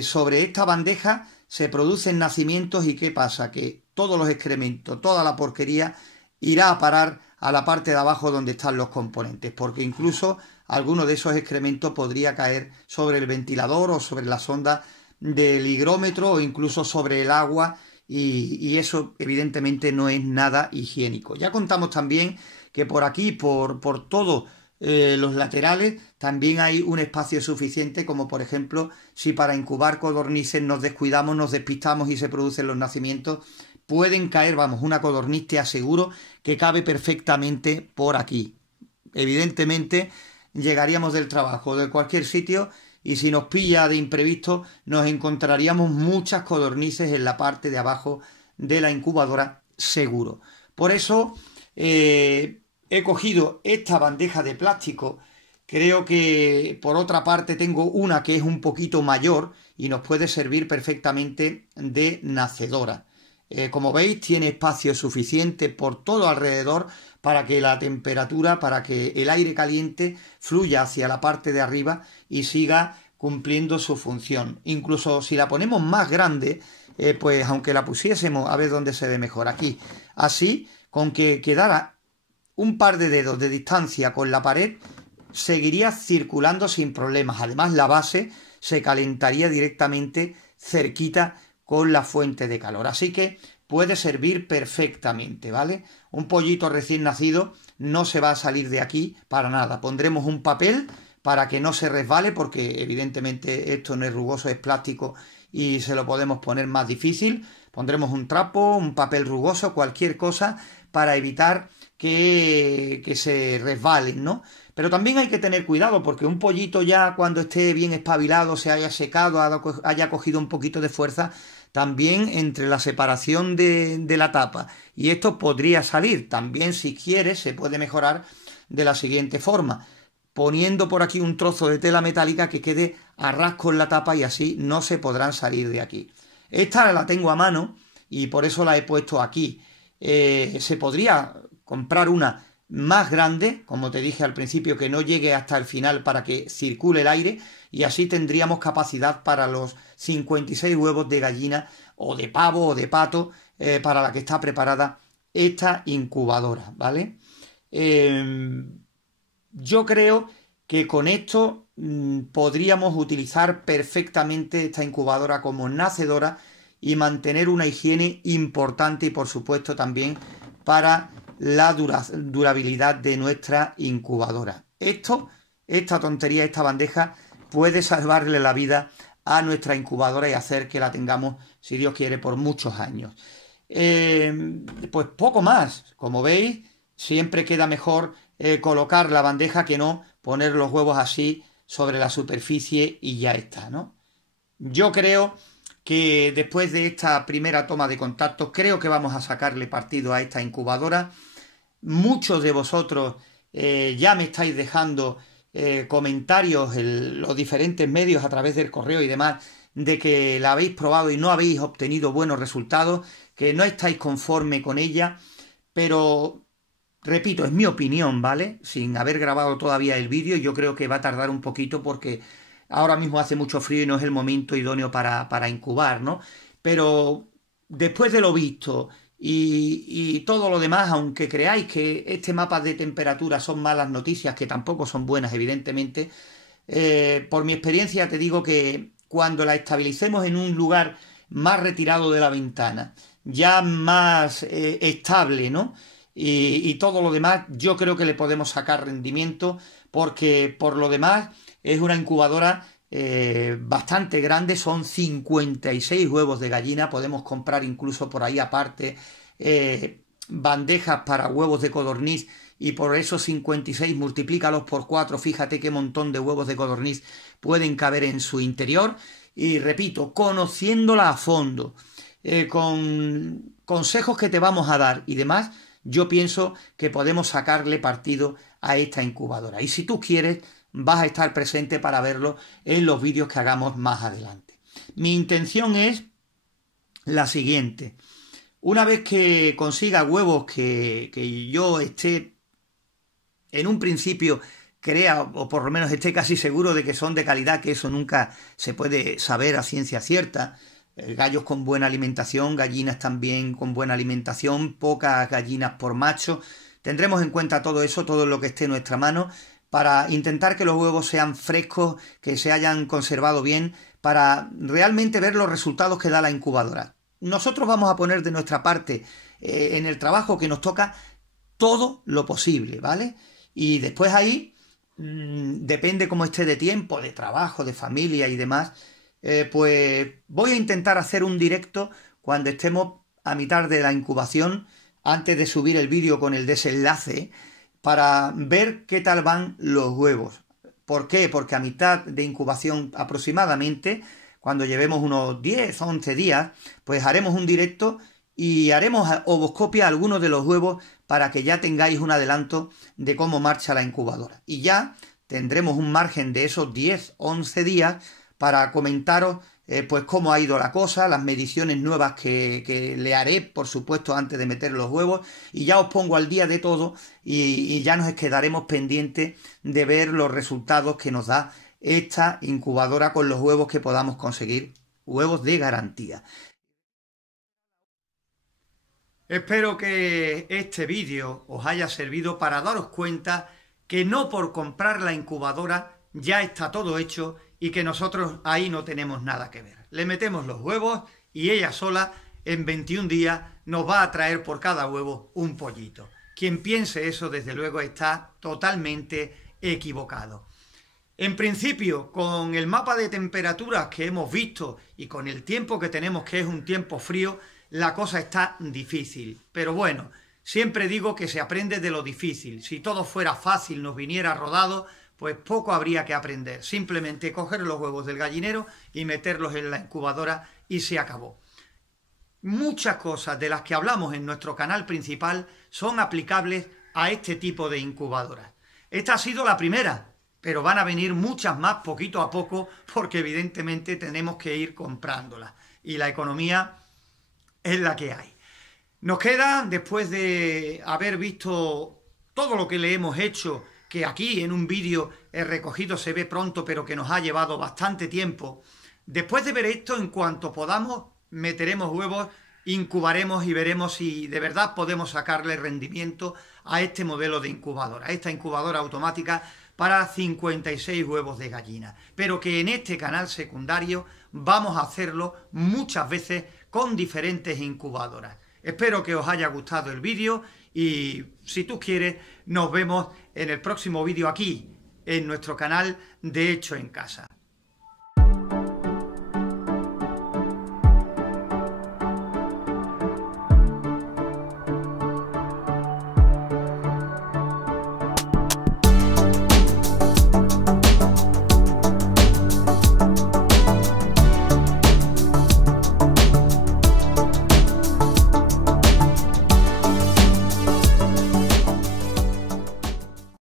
sobre esta bandeja se producen nacimientos y ¿qué pasa? Que todos los excrementos, toda la porquería irá a parar a la parte de abajo donde están los componentes, porque incluso alguno de esos excrementos podría caer sobre el ventilador o sobre la sonda del higrómetro o incluso sobre el agua y eso evidentemente no es nada higiénico. Ya contamos también que por aquí, por todos los laterales, también hay un espacio suficiente, como por ejemplo, si para incubar codornices nos descuidamos, nos despistamos y se producen los nacimientos, pueden caer, vamos, una codorniz te aseguro que cabe perfectamente por aquí. Evidentemente, llegaríamos del trabajo o de cualquier sitio y si nos pilla de imprevisto nos encontraríamos muchas codornices en la parte de abajo de la incubadora seguro. Por eso he cogido esta bandeja de plástico. Creo que por otra parte tengo una que es un poquito mayor y nos puede servir perfectamente de nacedora. Como veis, tiene espacio suficiente por todo alrededor para que la temperatura, para que el aire caliente fluya hacia la parte de arriba y siga cumpliendo su función. Incluso si la ponemos más grande, pues aunque la pusiésemos, a ver dónde se ve mejor, aquí, así, con que quedara un par de dedos de distancia con la pared, seguiría circulando sin problemas. Además, la base se calentaría directamente cerquita con la fuente de calor. Así que puede servir perfectamente, ¿vale? Un pollito recién nacido no se va a salir de aquí para nada. Pondremos un papel para que no se resbale, porque evidentemente esto no es rugoso, es plástico y se lo podemos poner más difícil. Pondremos un trapo, un papel rugoso, cualquier cosa para evitar que se resbalen, ¿no? Pero también hay que tener cuidado porque un pollito ya cuando esté bien espabilado, se haya secado, haya cogido un poquito de fuerza, también entre la separación de la tapa y esto podría salir. También, si quieres, se puede mejorar de la siguiente forma: poniendo por aquí un trozo de tela metálica que quede a ras con la tapa y así no se podrán salir de aquí. Esta la tengo a mano y por eso la he puesto aquí. Se podría comprar una más grande, como te dije al principio, que no llegue hasta el final para que circule el aire y así tendríamos capacidad para los 56 huevos de gallina o de pavo o de pato para la que está preparada esta incubadora, ¿vale? Yo creo que con esto podríamos utilizar perfectamente esta incubadora como nacedora y mantener una higiene importante y por supuesto también para la durabilidad de nuestra incubadora. Esta tontería, esta bandeja puede salvarle la vida a nuestra incubadora y hacer que la tengamos, si Dios quiere, por muchos años. Pues poco más. Como veis, siempre queda mejor colocar la bandeja que no poner los huevos así sobre la superficie y ya está, ¿no? Yo creo que después de esta primera toma de contacto, creo que vamos a sacarle partido a esta incubadora. Muchos de vosotros ya me estáis dejando comentarios en los diferentes medios a través del correo y demás, de que la habéis probado y no habéis obtenido buenos resultados, que no estáis conforme con ella, pero repito, es mi opinión, ¿vale? Sin haber grabado todavía el vídeo, yo creo que va a tardar un poquito porque ahora mismo hace mucho frío y no es el momento idóneo para incubar, ¿no? Pero después de lo visto y todo lo demás, aunque creáis que este mapa de temperatura son malas noticias, que tampoco son buenas, evidentemente, por mi experiencia te digo que cuando la estabilicemos en un lugar más retirado de la ventana, ya más estable, ¿no? Y todo lo demás, yo creo que le podemos sacar rendimiento porque por lo demás es una incubadora bastante grande, son 56 huevos de gallina, podemos comprar incluso por ahí aparte bandejas para huevos de codorniz y por esos 56 multiplícalos por 4, fíjate qué montón de huevos de codorniz pueden caber en su interior. Y repito, conociéndola a fondo, con consejos que te vamos a dar y demás, yo pienso que podemos sacarle partido a esta incubadora. Y si tú quieres, vas a estar presente para verlo en los vídeos que hagamos más adelante. Mi intención es la siguiente: una vez que consiga huevos que yo esté en un principio crea, o por lo menos esté casi seguro de que son de calidad, que eso nunca se puede saber a ciencia cierta, gallos con buena alimentación, gallinas también con buena alimentación, pocas gallinas por macho, tendremos en cuenta todo eso, todo lo que esté en nuestra mano, para intentar que los huevos sean frescos, que se hayan conservado bien, para realmente ver los resultados que da la incubadora. nosotros vamos a poner de nuestra parte en el trabajo que nos toca todo lo posible, ¿vale? Y después ahí, depende cómo esté de tiempo, de trabajo, de familia y demás, pues voy a intentar hacer un directo cuando estemos a mitad de la incubación, antes de subir el vídeo con el desenlace, para ver qué tal van los huevos. ¿Por qué? Porque a mitad de incubación aproximadamente, cuando llevemos unos 10 o 11 días, pues haremos un directo y haremos ovoscopia a algunos de los huevos para que ya tengáis un adelanto de cómo marcha la incubadora. Y ya tendremos un margen de esos 10 o 11 días para comentaros pues cómo ha ido la cosa, las mediciones nuevas que le haré, por supuesto, antes de meter los huevos, y ya os pongo al día de todo y ya nos quedaremos pendientes de ver los resultados que nos da esta incubadora con los huevos que podamos conseguir, huevos de garantía. Espero que este vídeo os haya servido para daros cuenta que no por comprar la incubadora ya está todo hecho y que nosotros ahí no tenemos nada que ver. Le metemos los huevos y ella sola en 21 días nos va a traer por cada huevo un pollito. Quien piense eso, desde luego, está totalmente equivocado. En principio, con el mapa de temperaturas que hemos visto y con el tiempo que tenemos, que es un tiempo frío, la cosa está difícil. Pero bueno, siempre digo que se aprende de lo difícil. Si todo fuera fácil, nos viniera rodado, pues poco habría que aprender. Simplemente coger los huevos del gallinero y meterlos en la incubadora y se acabó. Muchas cosas de las que hablamos en nuestro canal principal son aplicables a este tipo de incubadoras. Esta ha sido la primera, pero van a venir muchas más poquito a poco porque evidentemente tenemos que ir comprándolas. Y la economía es la que hay. Nos queda, después de haber visto todo lo que le hemos hecho, que aquí en un vídeo recogido se ve pronto, pero que nos ha llevado bastante tiempo. Después de ver esto, en cuanto podamos, meteremos huevos, incubaremos y veremos si de verdad podemos sacarle rendimiento a este modelo de incubadora, a esta incubadora automática para 56 huevos de gallina. Pero que en este canal secundario vamos a hacerlo muchas veces con diferentes incubadoras. Espero que os haya gustado el vídeo y, si tú quieres, nos vemos en el próximo vídeo aquí, en nuestro canal de Hecho en Casa.